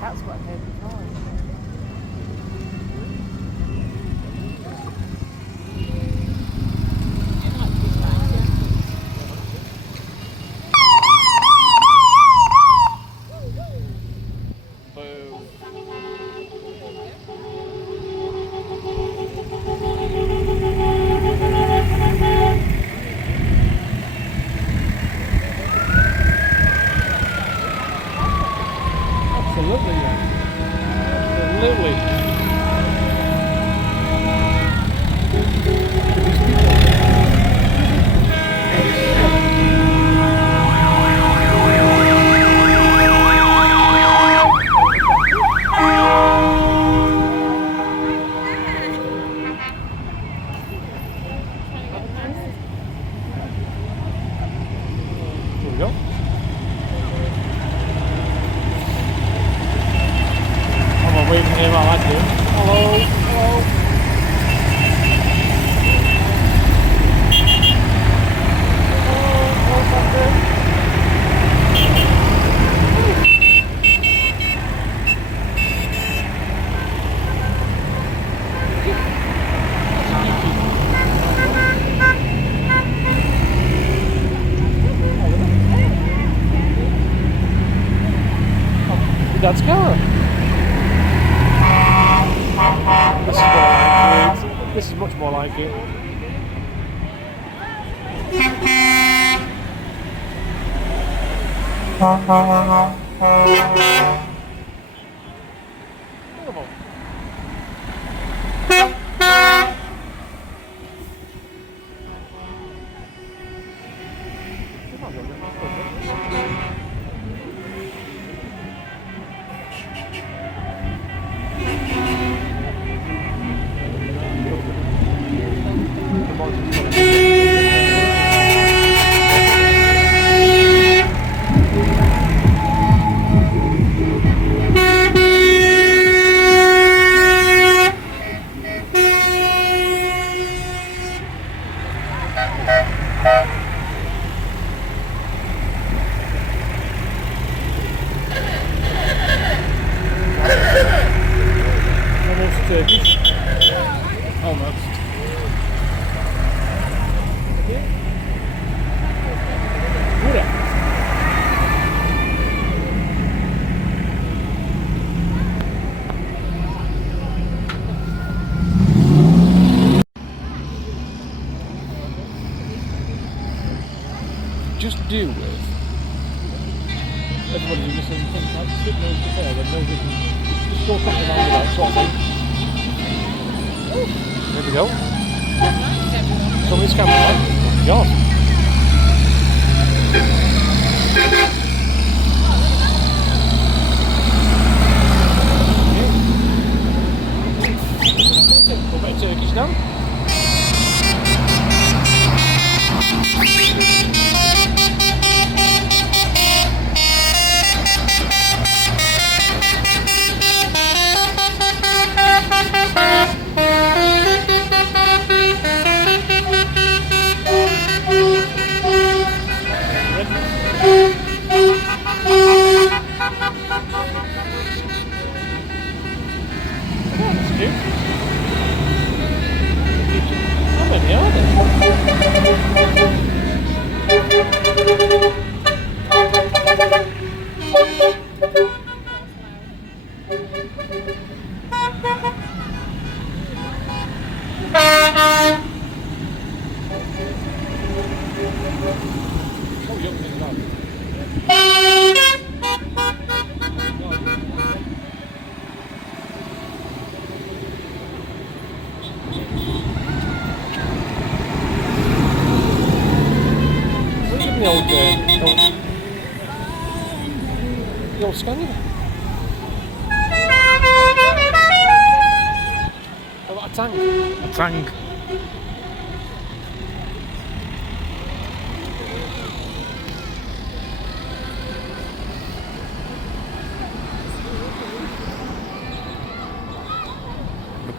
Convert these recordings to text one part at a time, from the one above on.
That's what I heard before. Absolutely, absolutely. Here we go. I'm gonna wave him while I do. Hello, hello. That's Cara. This is much more like it. Beautiful. Almost Turkish. Almost. Burada. Just do with everybody who listens to like sit knows before, they know that just go talking around with that sort of thing. There we go. Somebody's camera on. God. Go back to Turkish now. That's cute. How many are there? Oh, young as well. The old Scania. What about a tank? A tank.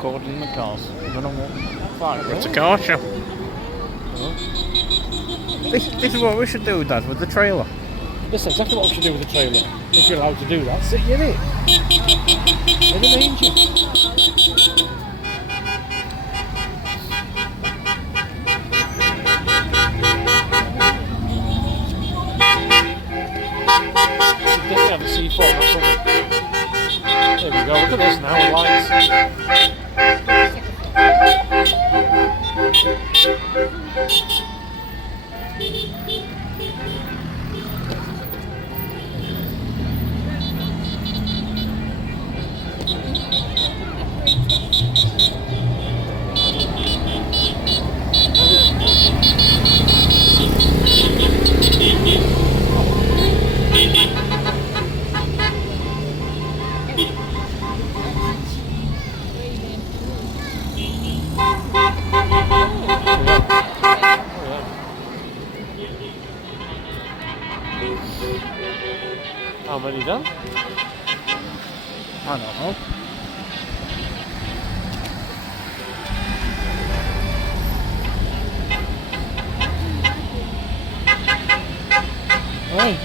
recording the cars. I don't know what. Fine. It's a car show. This is what we should do, Dad, with the trailer. That's exactly what we should do with the trailer. If you're allowed to do that, sit you in it. In the manger. Definitely have a C4, that's what there we go, look at this now, lights. How many done? I don't know. Right.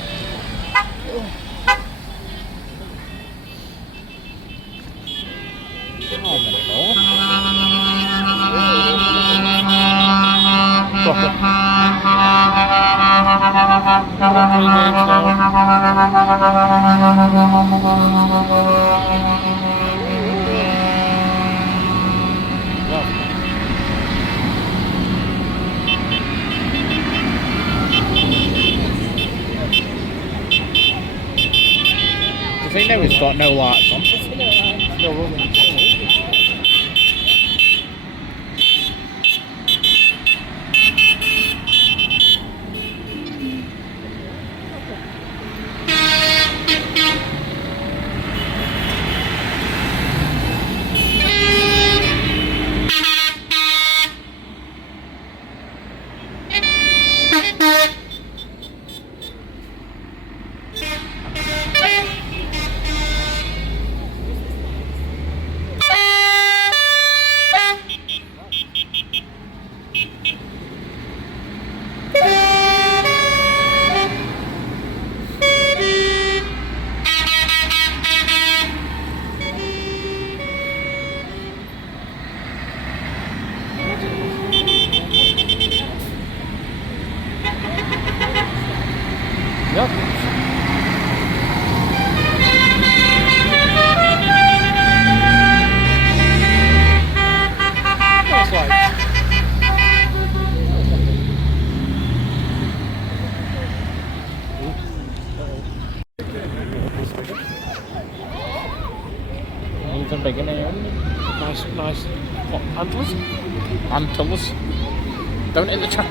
How many more? Three games now. Does he know he's got no lights on? Still running. Yep. That's like Even bigger now. nice. What, antlers? Antlers. Don't hit the track.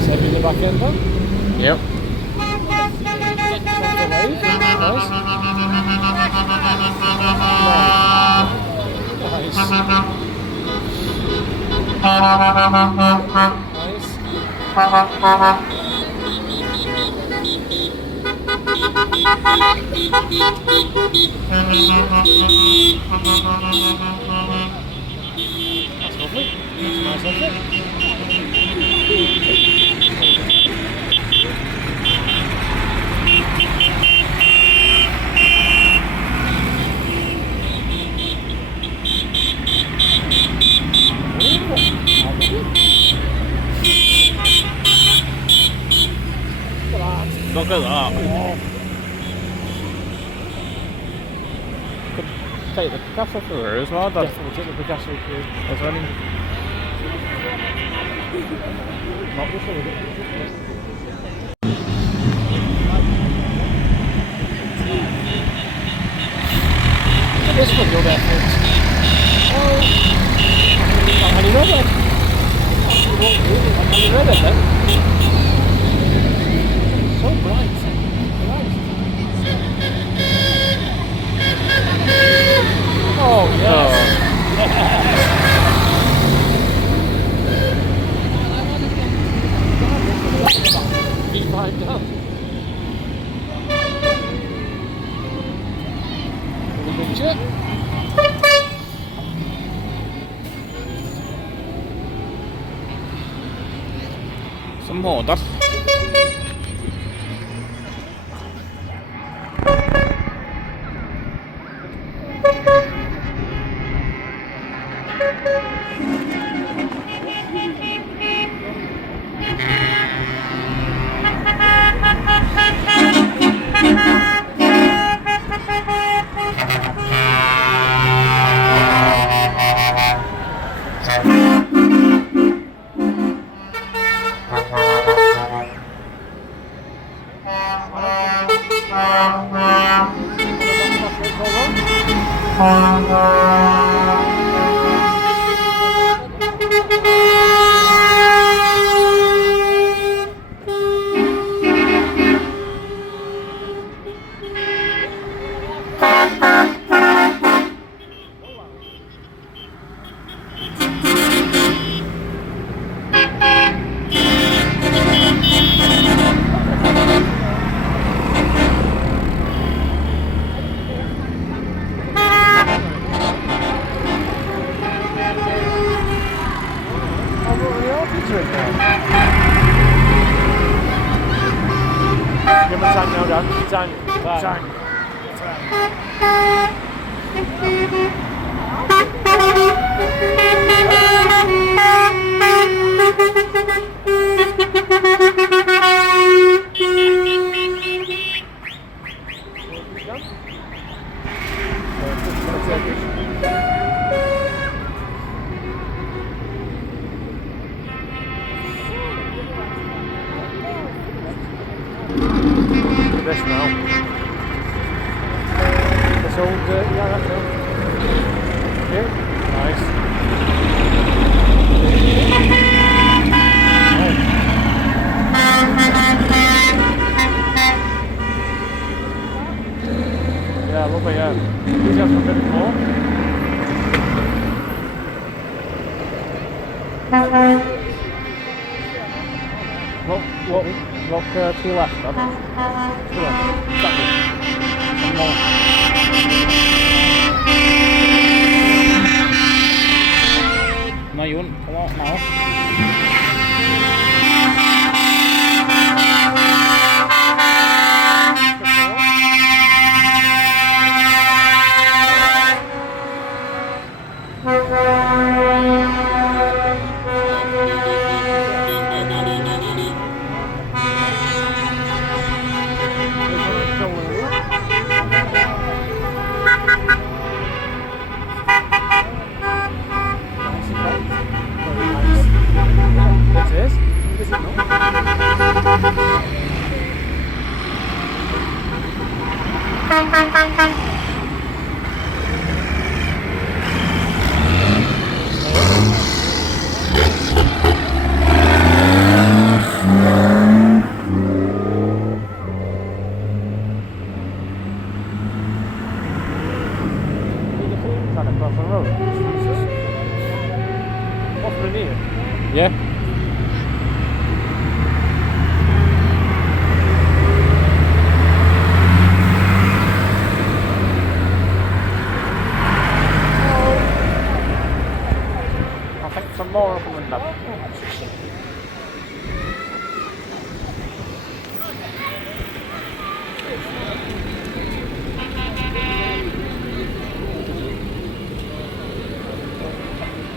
Set in the back end then. Yep. Nice. That's lovely. That's nice, isn't Look at that. take the Picasso through here as well, Dad. Definitely take the Picasso through. Is there any... Not this one, is it? This one you're there for. Have you read it? Have you read it then? So bright. Oh, yes. Keep right down. The picture. Some more, Dad. Give him a time now, Dad. Time. Time. This now. This old, yeah, that's it. Yeah, nice. Yeah, lovely, yeah. These have some bit more. Look to your left, Dad. To your left. Exactly. Some more. No, you wouldn't. Come on now. Across the road. What's in here? Yeah. I think some more are coming up.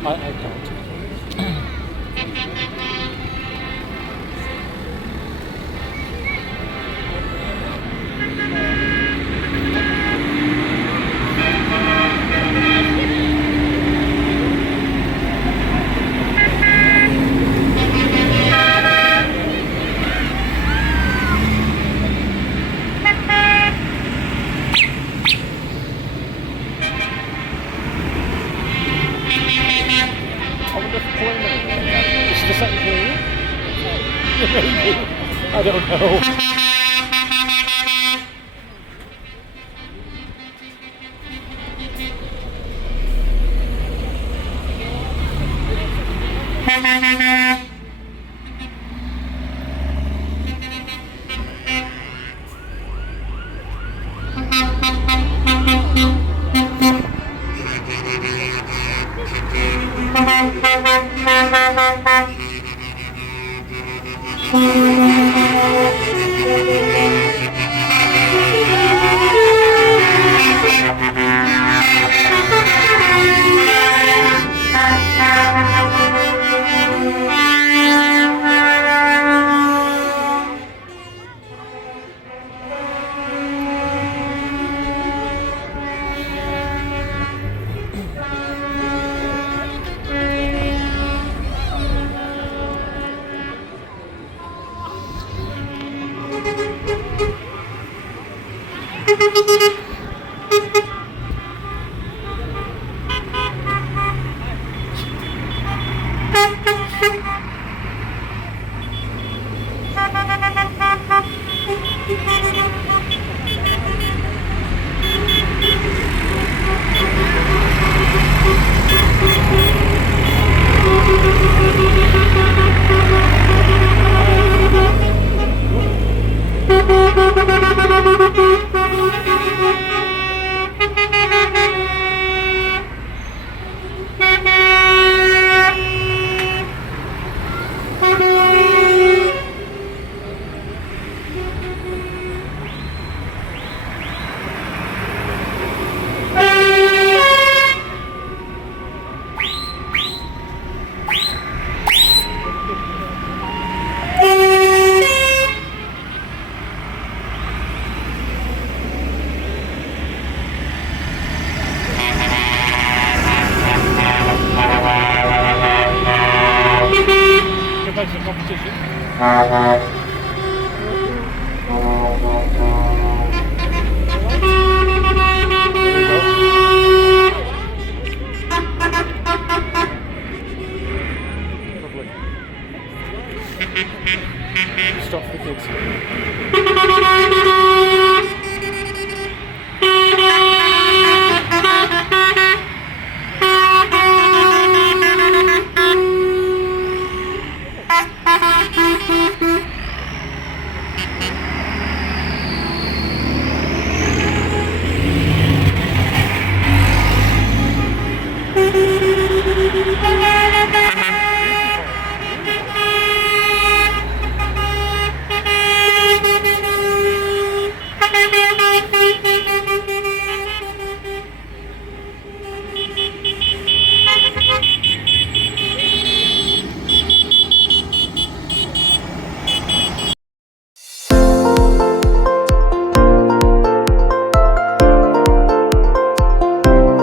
I can't. No. Get back to the competition.